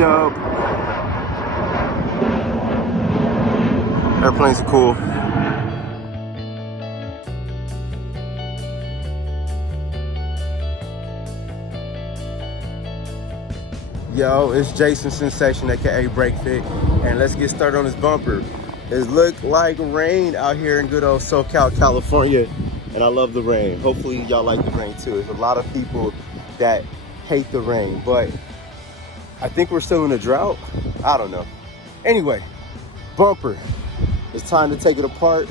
dope. Airplanes are cool. Yo, it's Jason Sensation, aka Brake Fit, and let's get started on this bumper. It look like rain out here in good old SoCal, California, and I love the rain. Hopefully y'all like the rain too. There's a lot of people that hate the rain, but I think we're still in a drought. I don't know. Anyway, bumper. It's time to take it apart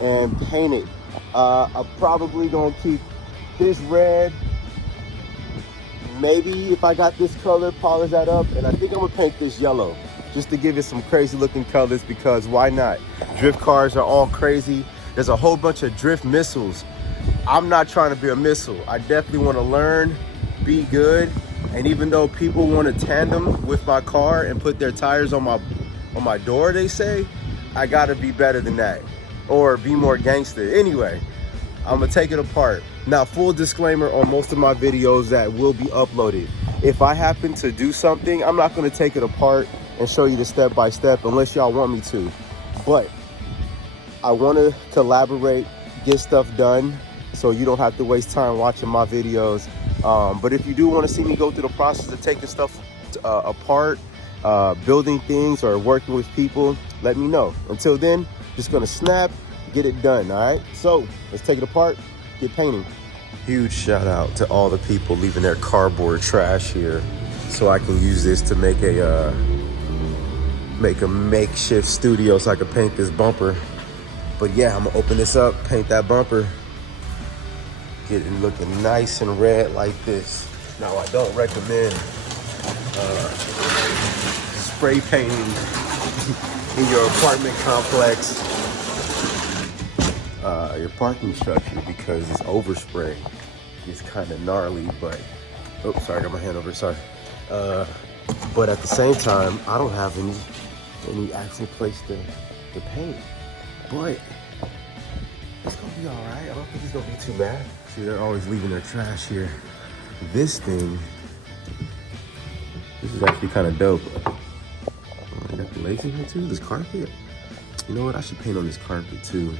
and paint it. I'm probably gonna keep this red. Maybe if I got this color, polish that up, and I think I'm gonna paint this yellow just to give it some crazy looking colors, because why not? Drift cars are all crazy. There's a whole bunch of drift missiles. I'm not trying to be a missile. I definitely want to learn, be good, and even though people want to tandem with my car and put their tires on my door, they say, I gotta be better than that or be more gangster. Anyway, I'm gonna take it apart. Now, full disclaimer on most of my videos that will be uploaded. If I happen to do something, I'm not gonna take it apart and show you the step by step unless y'all want me to. But I wanna collaborate, get stuff done, so you don't have to waste time watching my videos. But if you do wanna see me go through the process of taking stuff apart, building things or working with people, let me know. Until then, just gonna snap, get it done, all right? So let's take it apart, get painting. Huge shout out to all the people leaving their cardboard trash here so I can use this to make a makeshift studio so I can paint this bumper. But yeah, I'm gonna open this up, paint that bumper, get it looking nice and red like this. Now, I don't recommend spray painting in your apartment complex, your parking structure, because it's overspray. It's kind of gnarly, but oh, sorry, I got my hand over. Sorry. But at the same time, I don't have any actual place to paint. But it's gonna be all right. I don't think it's gonna be too bad. See, they're always leaving their trash here. This thing, this is actually kind of dope. I got the lace in here too. This carpet. You know what? I should paint on this carpet too.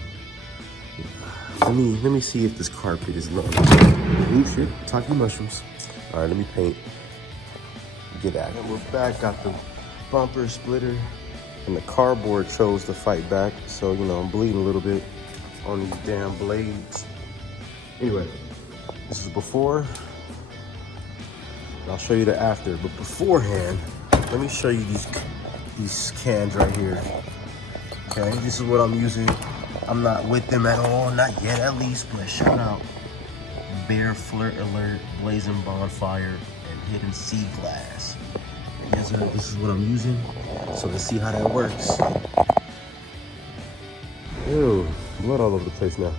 Let me see if this carpet is low. Ooh, shit, talking mushrooms. All right, let me paint. Get at it. And we're back. Got the bumper splitter, and the cardboard chose to fight back. So, you know, I'm bleeding a little bit on these damn blades. Anyway, this is before. I'll show you the after. But beforehand, let me show you these cans right here. Okay, this is what I'm using. I'm not with them at all, not yet at least, but shout out Bear Flirt Alert, Blazing Bonfire, and Hidden Sea Glass. And yes, sir, this is what I'm using, so let's see how that works. Ew, blood all over the place now.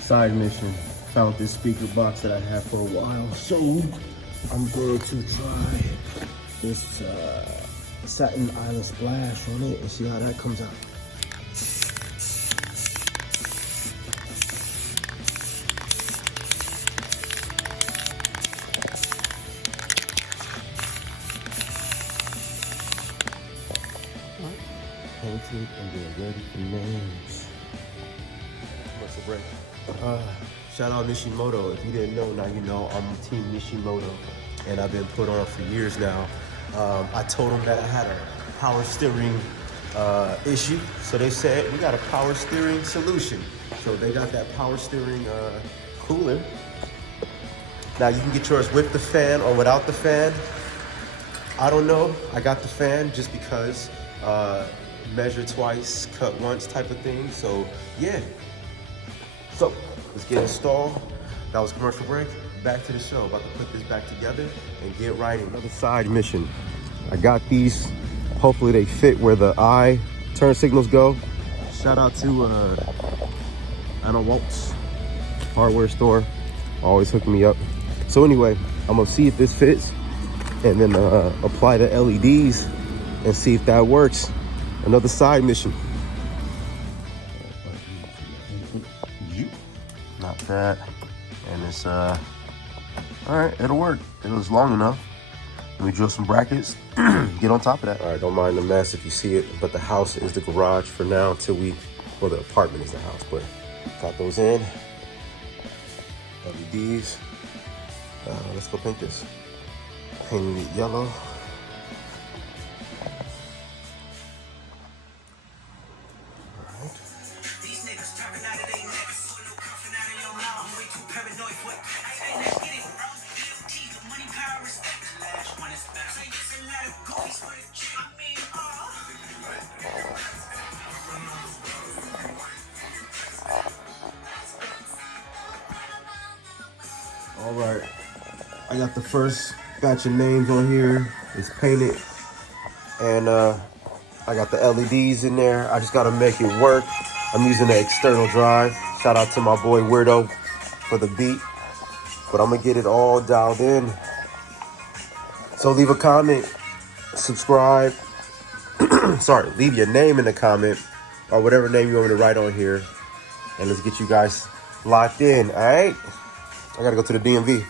Side mission, found this speaker box that I had for a while, so I'm going to try this Satin Island Splash on it and see how that comes out. Painted and they're ready for names. Commercial break. Shout out Nishimoto. If you didn't know, now you know. I'm Team Nishimoto, and I've been put on for years now. I told them that I had a power steering issue, so they said we got a power steering solution. So they got that power steering cooler. Now you can get yours with the fan or without the fan. I don't know. I got the fan just because measure twice, cut once type of thing. So yeah. So let's get installed. That was commercial break. Back to the show. About to put this back together and get writing. Another side mission. I got these. Hopefully they fit where the eye turn signals go. Shout out to Anna Waltz hardware store, always hooking me up. So anyway, I'm gonna see if this fits and then apply the LEDs and see if that works. Another side mission. Not bad. And it's all right, it'll work. It was long enough. Let me drill some brackets, get on top of that. All right, don't mind the mess if you see it, but the house is the garage for now until well, the apartment is the house, but got those in. LEDs. Let's go paint this. Painting it yellow. All right, I got the first batch of names on here. It's painted, and I got the LEDs in there. I just gotta make it work. I'm using the external drive. Shout out to my boy Weirdo for the beat, but I'm gonna get it all dialed in. So leave a comment, subscribe. Sorry, leave your name in the comment or whatever name you want me to write on here, and let's get you guys locked in. All right. I gotta go to the DMV.